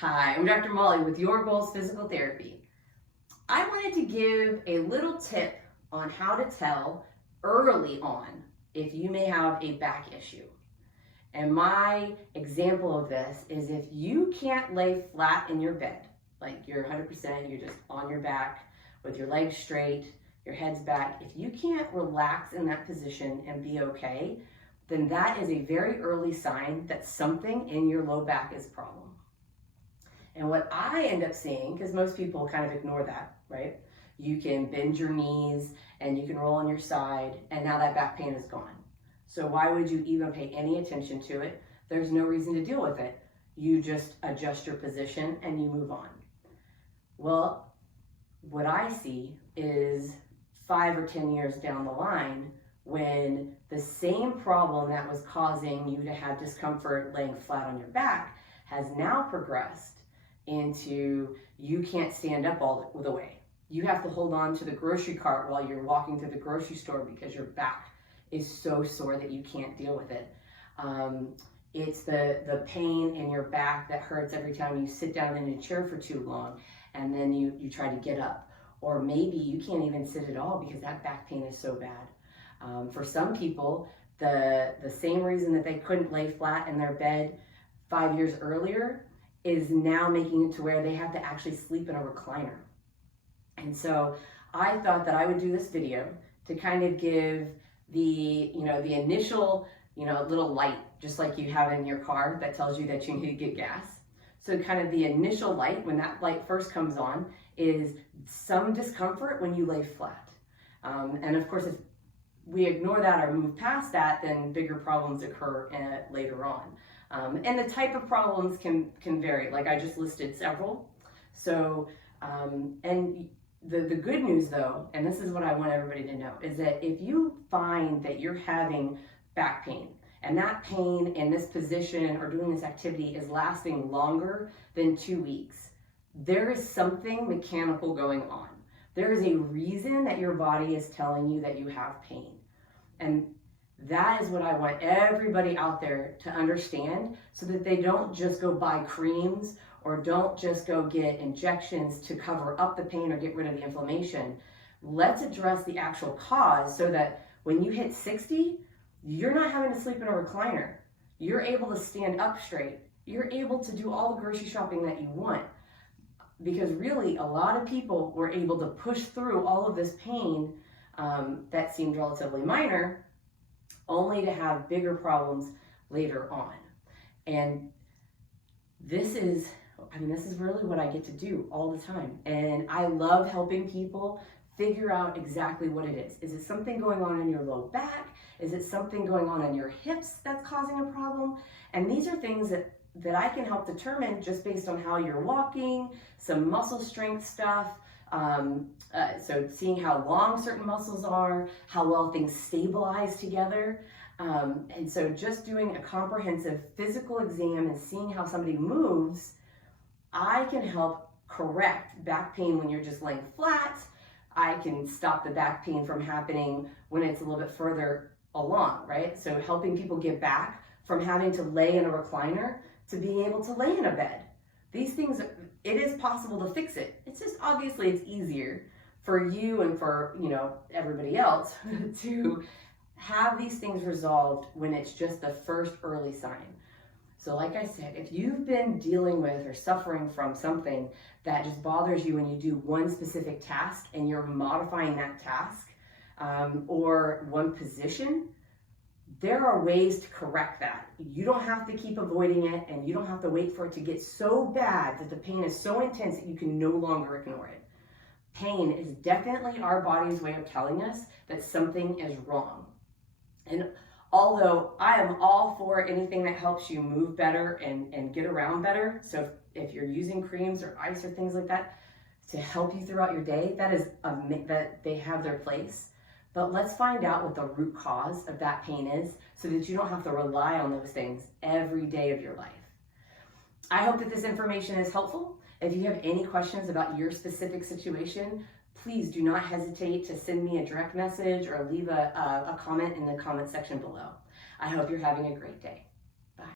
Hi, I'm Dr. Molly with Your Goals Physical Therapy. I wanted to give a little tip on how to tell early on if you may have a back issue. And my example of this is if you can't lay flat in your bed, like you're 100%, you're just on your back with your legs straight, your head's back, if you can't relax in that position and be okay, then that is a very early sign that something in your low back is a problem. And what I end up seeing, because most people kind of ignore that, right? You can bend your knees and you can roll on your side, and now that back pain is gone. So why would you even pay any attention to it? There's no reason to deal with it. You just adjust your position and you move on. Well, what I see is 5 or 10 years down the line, when the same problem that was causing you to have discomfort laying flat on your back has now progressed into you can't stand up all the way. You have to hold on to the grocery cart while you're walking through the grocery store because your back is so sore that you can't deal with it. It's the pain in your back that hurts every time you sit down in a chair for too long and then you try to get up. Or maybe you can't even sit at all because that back pain is so bad. For some people, the same reason that they couldn't lay flat in their bed 5 years earlier is now making it to where they have to actually sleep in a recliner. And so I thought that I would do this video to kind of give the initial, little light, just like you have in your car that tells you that you need to get gas. So kind of the initial light, when that light first comes on, is some discomfort when you lay flat. And of course, if we ignore that or move past that, then bigger problems occur later on. And the type of problems can vary, like I just listed several. So, and the good news though, and this is what I want everybody to know, is that if you find that you're having back pain, and that pain in this position or doing this activity is lasting longer than 2 weeks, there is something mechanical going on. There is a reason that your body is telling you that you have pain. And that is what I want everybody out there to understand, so that they don't just go buy creams or don't just go get injections to cover up the pain or get rid of the inflammation. Let's address the actual cause so that when you hit 60, you're not having to sleep in a recliner. You're able to stand up straight. You're able to do all the grocery shopping that you want. Because really, a lot of people were able to push through all of this pain that seemed relatively minor, only to have bigger problems later on. And this is really what I get to do all the time. And I love helping people figure out exactly what it is. Is it something going on in your low back? Is it something going on in your hips that's causing a problem? And these are things that I can help determine just based on how you're walking, some muscle strength stuff, so seeing how long certain muscles are, how well things stabilize together. And so just doing a comprehensive physical exam and seeing how somebody moves, I can help correct back pain when you're just laying flat. I can stop the back pain from happening when it's a little bit further along, right? So helping people get back from having to lay in a recliner to being able to lay in a bed. These things, it is possible to fix it. It's just obviously it's easier for you and for everybody else to have these things resolved when it's just the first early sign. So like I said, if you've been dealing with or suffering from something that just bothers you when you do one specific task and you're modifying that task or one position, there are ways to correct that. You don't have to keep avoiding it, and you don't have to wait for it to get so bad that the pain is so intense that you can no longer ignore it. Pain is definitely our body's way of telling us that something is wrong. And although I am all for anything that helps you move better and get around better, so if you're using creams or ice or things like that to help you throughout your day, that they have their place. But let's find out what the root cause of that pain is so that you don't have to rely on those things every day of your life. I hope that this information is helpful. If you have any questions about your specific situation, please do not hesitate to send me a direct message or leave a comment in the comment section below. I hope you're having a great day.